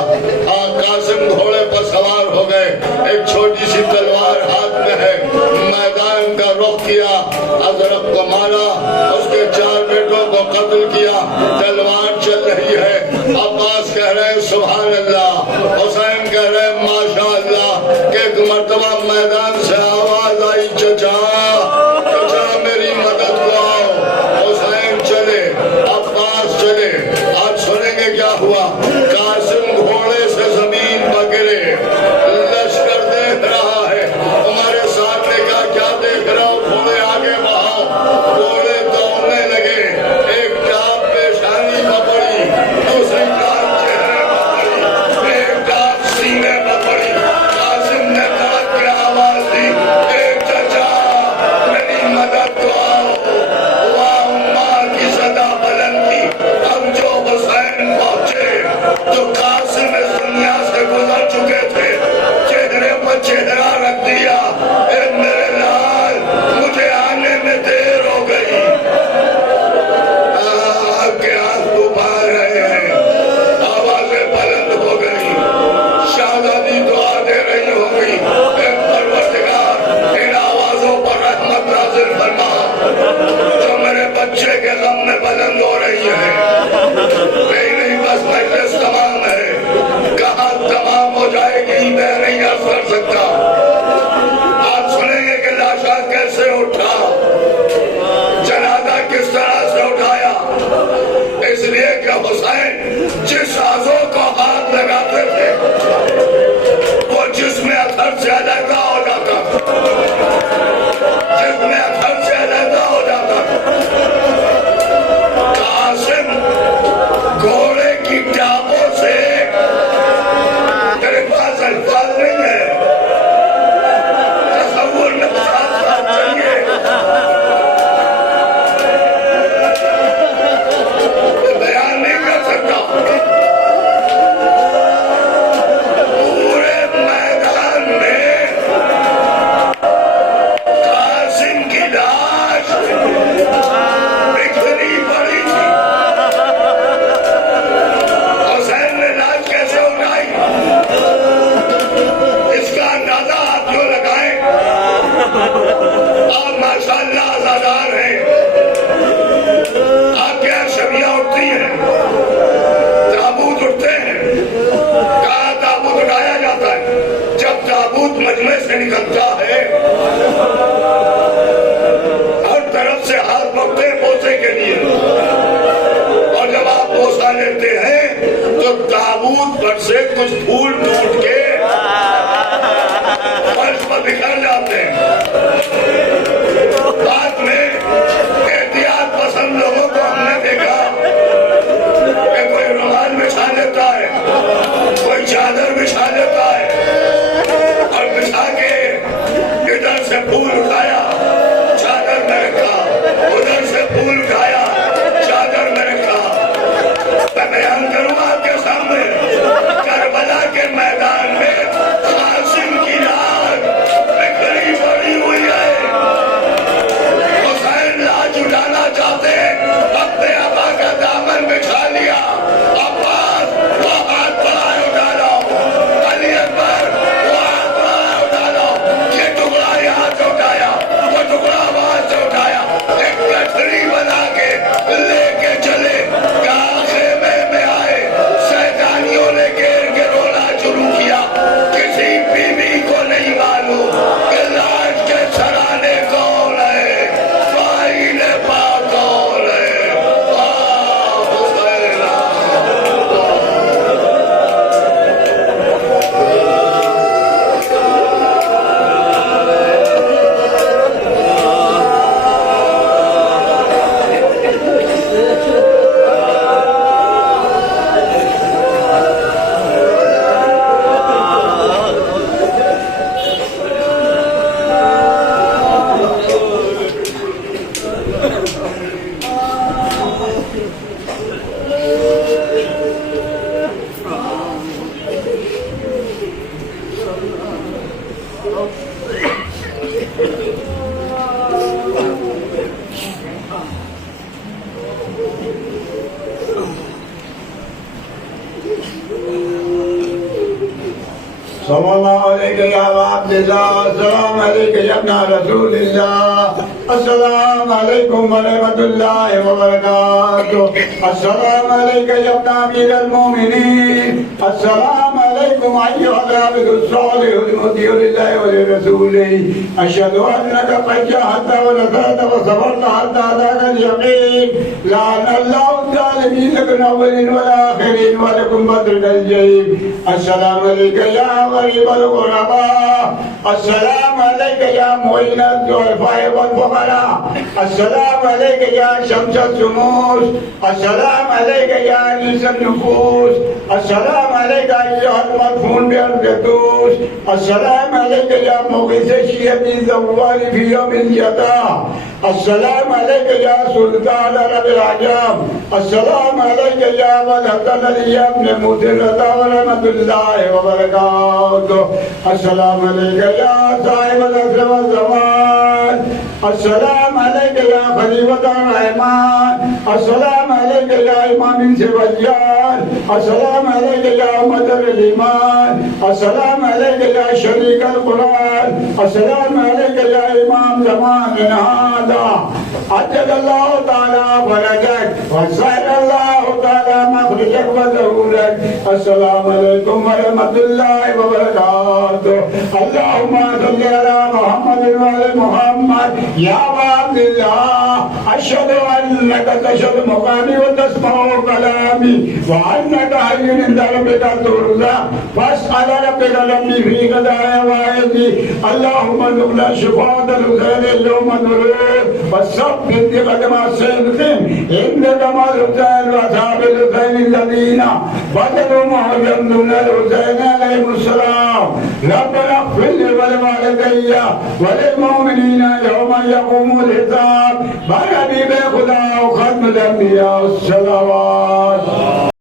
قاسم گھوڑے پر سوار ہو گئے. ایک چھوٹی سی تلوار ہاتھ میں ہے. میدان کا رخ کیا, ازرق کو مارا, اس کے 4 بیٹوں کو قتل کیا. تلوار چل رہی ہے. عباس کہہ رہے سبحان اللہ, حسین کہہ رہے ماشاء اللہ. کہ ایک مرتبہ میدان سے آواز آئی, چچا چچا میری مدد کو آؤ. حسین چلے, عباس چلے. آج سنیں گے کیا ہوا. قاسم گھوڑے سے زمین پر گرے. لشکر دیکھ رہا ہے. ہمارے ساتھ نے کہا کیا دیکھ رہا ہو, گھوڑے آگے بڑھاؤ. گھوڑے دوڑنے لگے. ایک ٹاپ پیشانی پر پڑی, دوسری ٹاپ چہرے پر سکتا. آپ سنیں گے کہ لاشا کیسے اٹھا, جنازہ کس طرح سے اٹھایا. اس لیے کہ حسین جس آزوں کو ہاتھ لگاتے تھے وہ جسم اثر سے علیحدہ ہو جاتا تھا, جسم اثر سے علیحدہ ہو جاتا تھا. قاسم گھوڑے کی ٹانگوں سے, تیرے پاس الفاظ نہیں ہے, تصور میں ساتھ چاہیے. بیان نہیں کر سکتا. پورے میدان میں قاسم کی لاش بکھری پڑی تھی. حسین نے لاش کیسے اٹھائی, اس کا اندازہ آپ جو لگائیں. آپ ماشاءاللہ آزادار ہیں, آپ کے یہاں شبیہ اٹھتی ہیں, تابوت اٹھتے ہیں. کہاں تابوت اٹھایا جاتا ہے؟ جب تابوت مجمع سے نکلتا ہے ہر طرف سے ہاتھ پکتے ہیں بوسے کے لیے, اور جب آپ بوسا لیتے ہیں تو تابوت پر سے کچھ پھول ٹوٹ کے فرش پر بکھر جاتے ہیں. بعد میں احتیاط پسند لوگوں کو ہم نے دیکھا کہ کوئی رومال بچھا لیتا ہے, کوئی چادر بچھا لیتا ہے, اور بچھا کے ادھر سے پھول اٹھایا چادر میں رکھا, ادھر سے پھول اٹھایا چادر میں رکھا. میں بیان کروں آپ کے سامنے, کربلا کے میدان میں قاسم کی لاش بکھری پڑی ہوئی ہے. حسین لاش اٹھانا چاہتے ہیں, اپنے آبا کا دامن بچھا لیا. عباس وہ ہاتھ بڑھائے اٹھا لو, علی اکبر وہ ہاتھ بڑھائے اٹھا لو. یہ ٹکڑا یہاں سے اٹھایا, وہ ٹکڑا وہاں سے اٹھایا, ایک گٹھری بنا کے لے کے چلے. کہاں خیمے میں آئے, شیطانیوں نے گھیر کے رونا شروع کیا. کسی بیوی کو نہیں معلوم کہ لاش کے سرانے کون ہے, بھائی نے پا کون ہے. صلی اللہ علیہ یا عبد اللہ, السلام علیکم یا ابن رسول اللہ, السلام علیکم ورحمۃ اللہ وبرکاتہ, السلام علیکم یا ابن امیر المومنین, السلام علیکم ایھا العابد الصالح المطیع للہ ولرسولہ, اشہد انک قد جاہدت ونصرت وصبرت حتی اتاک الیقین, لعن اللہ الظالمین من الاولین والآخرین ولکم بدر الجحیم. السلام علیکم یا غریب الغرباء, السلام علیکم یا معین الضعفاء والفقراء, السلام علیکم یا شمس الشموس, السلام علیکم یا انیس النفوس, السلام علیکم ایھا المدفون بارض طوس, السلام علیکم یا مغیث الشیب الزوال فی یوم الجزا, السلام علیکم یا سلطان رب العجم, السلام علیکم یا ولد الیم مدرۃ ورحمۃ اللہ وبرکاتہ, السلام علیکم یا صاحب العصر والزمان, السلام علیکم یا خلیفۃ الرحمن, السلام علیکم یا امام سبیان, السلام علیکم یا مدر الایمان, السلام علیکم یا شریک القرآن, السلام علیکم یا امام زمان هذا, عجل اللہ تعالی فرجک وسائر اللہ تعالی مخرجک وظہورک. السلام علیکم ورحمۃ اللہ وبرکاتہ. اللهم صل على محمد وعلى محمد يا عبد الله أشهد أنك تشهد مقامي وتسمع كلامي وأنك حي عند ربك ترضى فاسأل ربك ربي في غداء وعيدي اللهم نقل شفاعة الحسين اليوم نرور وثبت بقدم الصدق إنك مع الحسين وأصحاب الحسين الذين بدلوا معهم دون الحسين عليه السلام ربنا اغفر لي ولوالدي وللمؤمنين يوم يقوم الحساب بحبيب خدا وختم الأنبياء الصلوات